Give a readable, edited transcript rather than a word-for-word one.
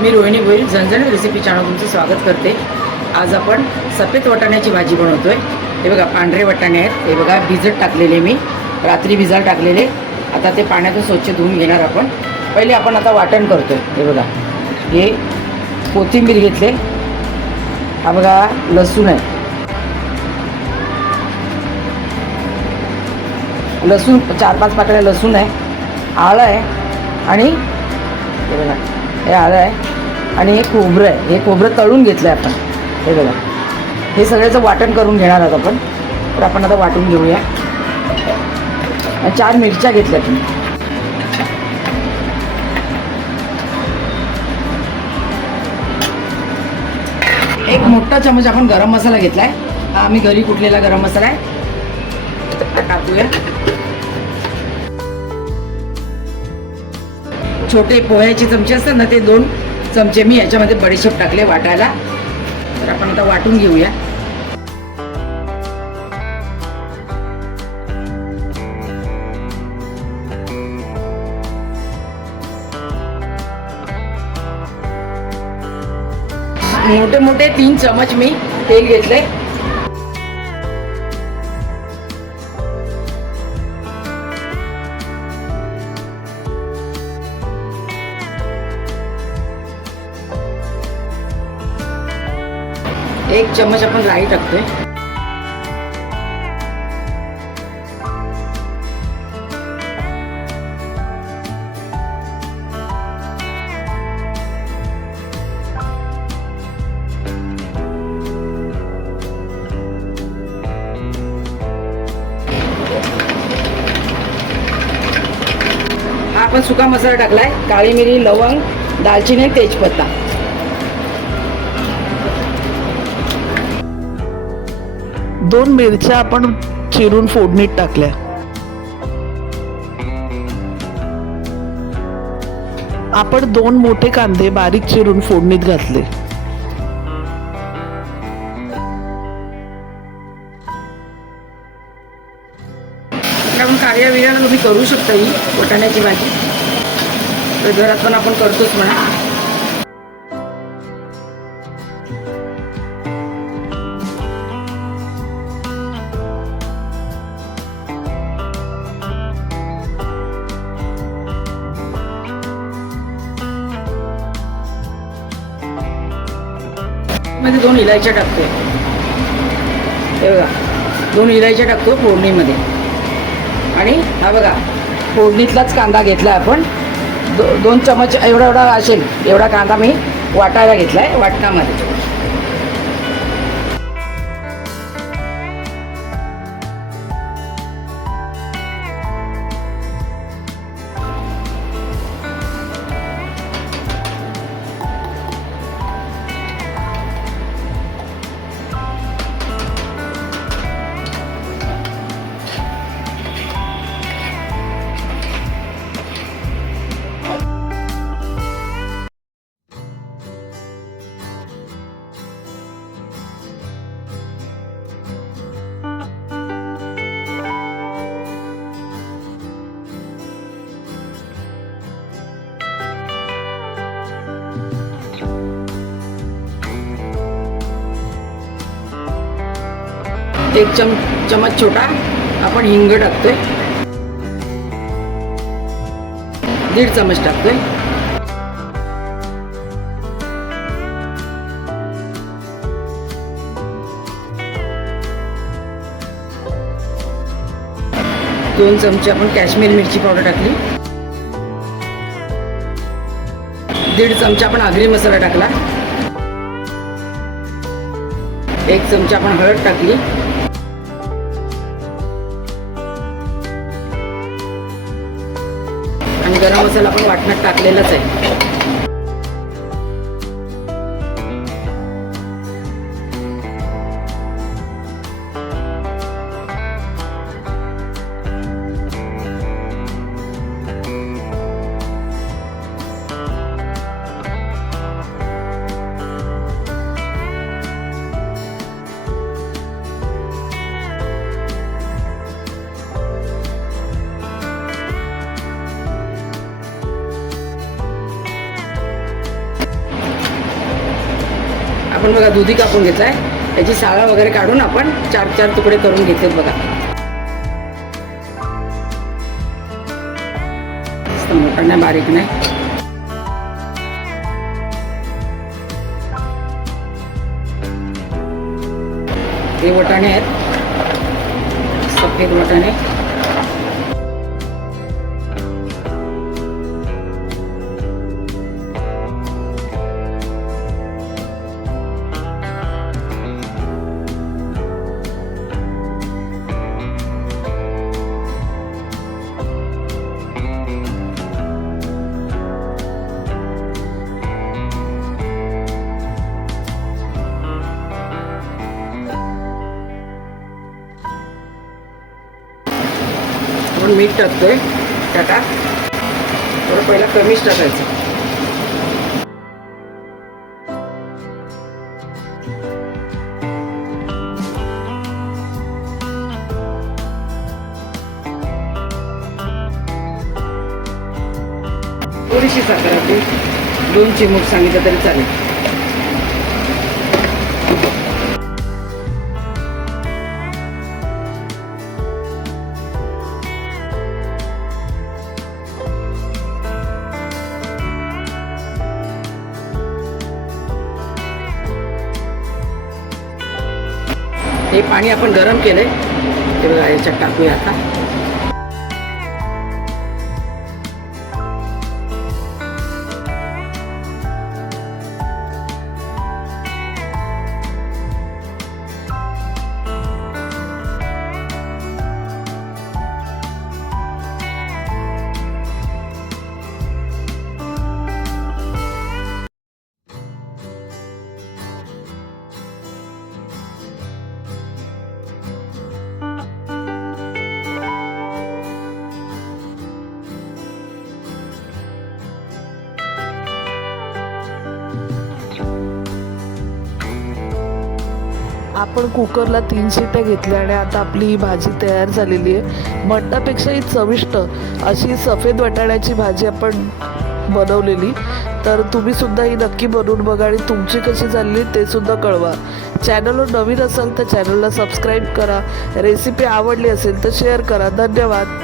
मी रोहिणी भोईर झणझणीत recipe channel तुमचं स्वागत करते। आज आपण सफेद वाटाण्याची भाजी बनवतोय। हे बघा पांढरे वाटाणे आहेत, हे बघा भिजत टाकलेले, मी रात्री भिजायला टाकलेले। आता ते पाण्यातून स्वच्छ धुवून घेणार आपण। पहिले आपण आता वाटण करतोय। हे बघा हे कोथिंबीर घेतले, हा बघा लसूण आहे, लसूण 4-5 पाकळ्या लसूण आहे, आलं आहे आणि हे बघा हे आलं आहे आणि हे खोबरं आहे। हे खोबरं तळून घेतलं आहे आपण। हे बघा हे सगळ्याचं वाटण करून घेणार आहोत आपण। तर आपण आता वाटून घेऊया। 4 मिरच्या घेतल्या तुम्ही, एक मोठा चमच आपण गरम मसाला घेतला आहे। हा आम्ही घरी कुटलेला गरम मसाला आहे, हा टाकूया। छोटे पोह्याचे चमचे असतात ना, ते 2 चमचे मी याच्यामध्ये बडीशेप टाकले वाटायला। तर आपण आता वाटून घेऊया। मोठे मोठे 3 चमच मी तेल घेतले। एक चम्मच आपण राई टाकतोय। हा आपण सुका मसाला टाकलाय, काळी मिरी, लवंग, दालचिनी, तेजपत्ता। दोन मिरच्या आपण चिरून फोडणीत टाकल्या। आपण 2 मोठे कांदे बारीक चिरून फोडणीत घातले। आपण कार्य विराला तुम्ही करू शकता ही वाटाण्याची भाजी, तर घरात पण आपण करतोच म्हणा। मध्ये 2 इलायच्या टाकतोय। हे बघा 2 इलायच्या टाकतो फोडणीमध्ये। आणि हा बघा फोडणीतलाच कांदा घेतला आपण, 2 चमच एवढा असेल एवढा कांदा मी वाटायला घेतलाय वाटणामध्ये। एक चमच छोटा आपण हिंग टाकतोय, 1.5 चमच टाकतोय। दोन चमचे आपण काश्मीरी मिरची पावडर टाकली, 1.5 चमचा आपण आगरी मसाला टाकला, 1 चमचा आपण हळद टाकली, आणि गरम मसाला आपण वाटणात टाकलेलाच आहे। आपण बघा दुधी कापून घेतला आहे, त्याची साळं वगैरे काढून आपण 4-4 तुकडे करून घेतलेत बघा. जास्त मोठा नाही, बारीक नाही. हे वाटाणे आहेत, सफेद वाटाणे. आपण मीठ टाकतोय, टाका. थोडं पहिला कमीच टाकायचं. थोडीशी साखर आपली 2 चिमूट सांगितलं तरी चालेल. हे पाणी आपण गरम केलंय, ते बघा याच्यात टाकूया आता. आपण कुकरला 3 शिट्ट्या घेतल्या आणि आता आपली ही भाजी तयार झालेली आहे. मटणापेक्षाही चविष्ट अशी सफेद वाटाण्याची भाजी आपण बनवलेली. तर तुम्ही सुद्धा ही नक्की बनवून बघा आणि तुमची कशी झाली ते सुद्धा कळवा. चॅनलवर नवीन असाल तर चॅनलला सबस्क्राईब करा. रेसिपी आवडली असेल तर शेअर करा. धन्यवाद.